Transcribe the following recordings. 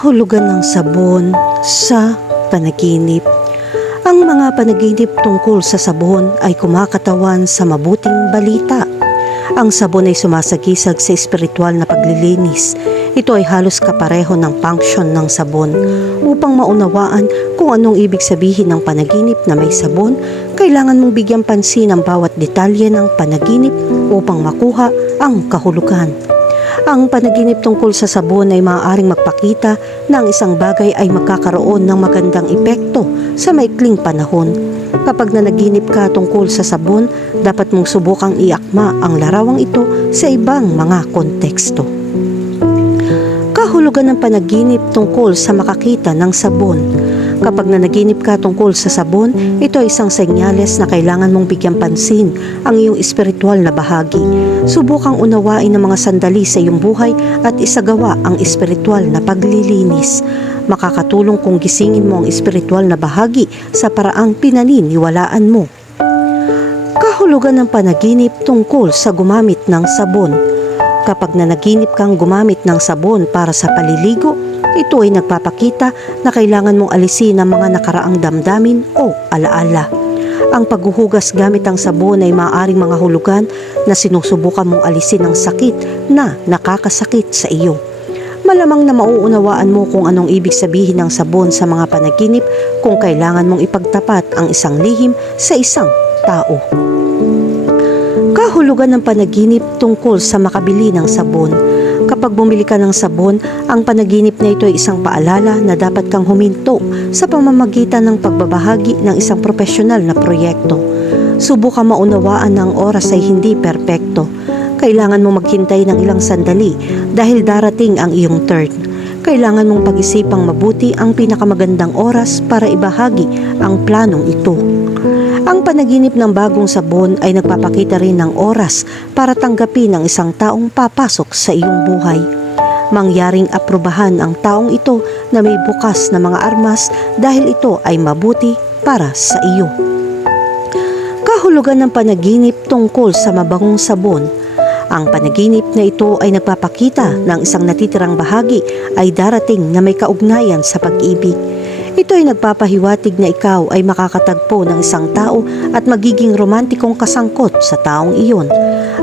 Kahulugan ng sabon sa panaginip. Ang mga panaginip tungkol sa sabon ay kumakatawan sa mabuting balita. Ang sabon ay sumasagisag sa espiritual na paglilinis. Ito ay halos kapareho ng function ng sabon. Upang maunawaan kung anong ibig sabihin ng panaginip na may sabon, kailangan mong bigyan pansin ang bawat detalye ng panaginip upang makuha ang kahulugan. Ang panaginip tungkol sa sabon ay maaaring magpakita na ang isang bagay ay magkakaroon ng magandang epekto sa maikling panahon. Kapag nanaginip ka tungkol sa sabon, dapat mong subukang iakma ang larawang ito sa ibang mga konteksto. Kahulugan ng panaginip tungkol sa makakita ng sabon. Kapag nanaginip ka tungkol sa sabon, ito ay isang senyales na kailangan mong bigyan pansin ang iyong espiritual na bahagi. Subukang unawain ang mga sandali sa iyong buhay at isagawa ang espiritual na paglilinis. Makakatulong kung gisingin mo ang espiritual na bahagi sa paraang pinaniniwalaan mo. Kahulugan ng panaginip tungkol sa gumamit ng sabon. Kapag nanaginip kang gumamit ng sabon para sa paliligo, ito ay nagpapakita na kailangan mong alisin ang mga nakaraang damdamin o alaala. Ang paghuhugas gamit ang sabon ay maaaring mga hulugan na sinusubukan mong alisin ang sakit na nakakasakit sa iyo. Malamang na mauunawaan mo kung anong ibig sabihin ng sabon sa mga panaginip kung kailangan mong ipagtapat ang isang lihim sa isang tao. Kahulugan ng panaginip tungkol sa makabili ng sabon. Kapag bumili ka ng sabon, ang panaginip na ito ay isang paalala na dapat kang huminto sa pamamagitan ng pagbabahagi ng isang profesional na proyekto. Subukan maunawaan na ang oras ay hindi perpekto. Kailangan mo maghintay ng ilang sandali dahil darating ang iyong turn. Kailangan mong pag-isipang mabuti ang pinakamagandang oras para ibahagi ang planong ito. Ang panaginip ng bagong sabon ay nagpapakita rin ng oras para tanggapin ang isang taong papasok sa iyong buhay. Mangyaring aprubahan ang taong ito na may bukas na mga armas dahil ito ay mabuti para sa iyo. Kahulugan ng panaginip tungkol sa mabangong sabon. Ang panaginip na ito ay nagpapakita ng isang natitirang bahagi ay darating na may kaugnayan sa pag-ibig. Ito ay nagpapahiwatig na ikaw ay makakatagpo ng isang tao at magiging romantikong kasangkot sa taong iyon.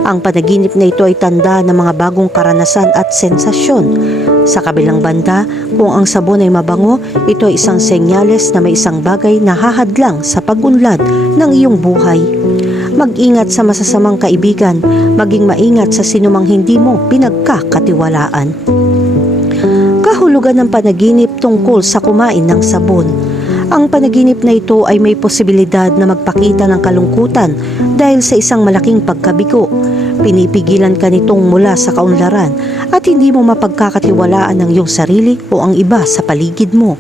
Ang panaginip na ito ay tanda ng mga bagong karanasan at sensasyon. Sa kabilang banda, kung ang sabon ay mabango, ito ay isang senyales na may isang bagay na hahadlang sa pag-unlad ng iyong buhay. Mag-ingat sa masasamang kaibigan, maging maingat sa sinumang hindi mo pinagkakatiwalaan kahulugan ng panaginip tungkol sa kumain ng sabon. Ang panaginip na ito ay may posibilidad na magpakita ng kalungkutan dahil sa isang malaking pagkabigo. Pinipigilan ka nitong mula sa kaunlaran at hindi mo mapagkakatiwalaan ang iyong sarili o ang iba sa paligid mo.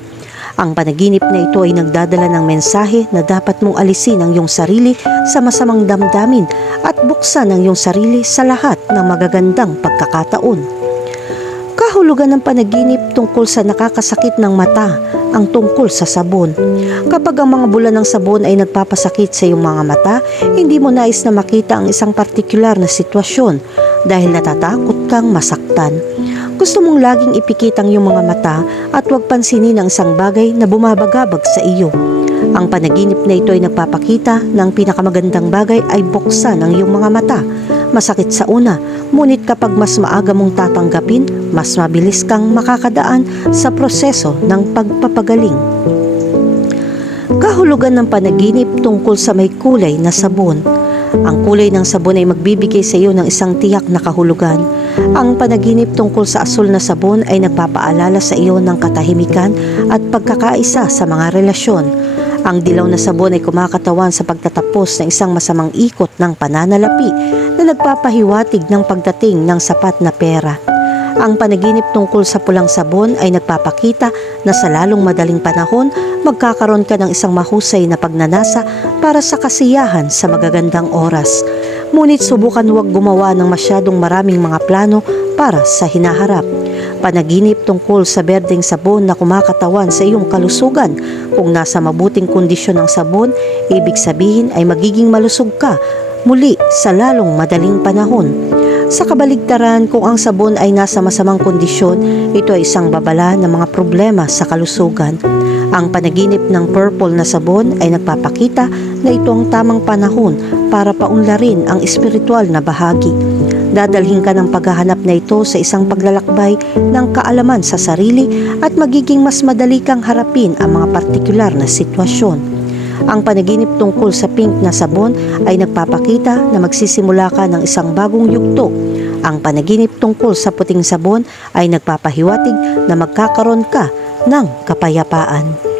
Ang panaginip na ito ay nagdadala ng mensahe na dapat mong alisin ang iyong sarili sa masamang damdamin at buksan ang iyong sarili sa lahat ng magagandang pagkakataon kahulugan ng panaginip tungkol sa nakakasakit ng mata ang tungkol sa sabon. Kapag ang mga bulan ng sabon ay nagpapasakit sa iyong mga mata, hindi mo nais na makita ang isang partikular na sitwasyon dahil natatakot kang masaktan. Gusto mong laging ipikit ang iyong mga mata at huwag pansinin ang isang bagay na bumabagabag sa iyo. Ang panaginip na ito ay nagpapakita ng pinakamagandang bagay ay buksan ang iyong mga mata masakit sa una, ngunit kapag mas maaga mong tatanggapin, mas mabilis kang makakadaan sa proseso ng pagpapagaling. Kahulugan ng panaginip tungkol sa may kulay na sabon. Ang kulay ng sabon ay magbibigay sa iyo ng isang tiyak na kahulugan. Ang panaginip tungkol sa asul na sabon ay nagpapaalala sa iyo ng katahimikan at pagkakaisa sa mga relasyon. Ang dilaw na sabon ay kumakatawan sa pagtatapos ng isang masamang ikot ng pananalapi na nagpapahiwatig ng pagdating ng sapat na pera. Ang panaginip tungkol sa pulang sabon ay nagpapakita na sa lalong madaling panahon magkakaroon ka ng isang mahusay na pagnanasa para sa kasiyahan sa magagandang oras. Ngunit subukan huwag gumawa ng masyadong maraming mga plano para sa hinaharap panaginip tungkol sa berdeng sabon na kumakatawan sa iyong kalusugan. Kung nasa mabuting kondisyon ang sabon, ibig sabihin ay magiging malusog ka muli sa lalong madaling panahon. Sa kabaligtaran, kung ang sabon ay nasa masamang kondisyon, ito ay isang babala ng mga problema sa kalusugan. Ang panaginip ng purple na sabon ay nagpapakita na ito ang tamang panahon para paunlarin ang espiritual na bahagi. Dadalhin ka ng paghahanap na ito sa isang paglalakbay ng kaalaman sa sarili at magiging mas madali kang harapin ang mga partikular na sitwasyon. Ang panaginip tungkol sa pink na sabon ay nagpapakita na magsisimula ka ng isang bagong yugto. Ang panaginip tungkol sa puting sabon ay nagpapahiwatig na magkakaroon ka ng kapayapaan.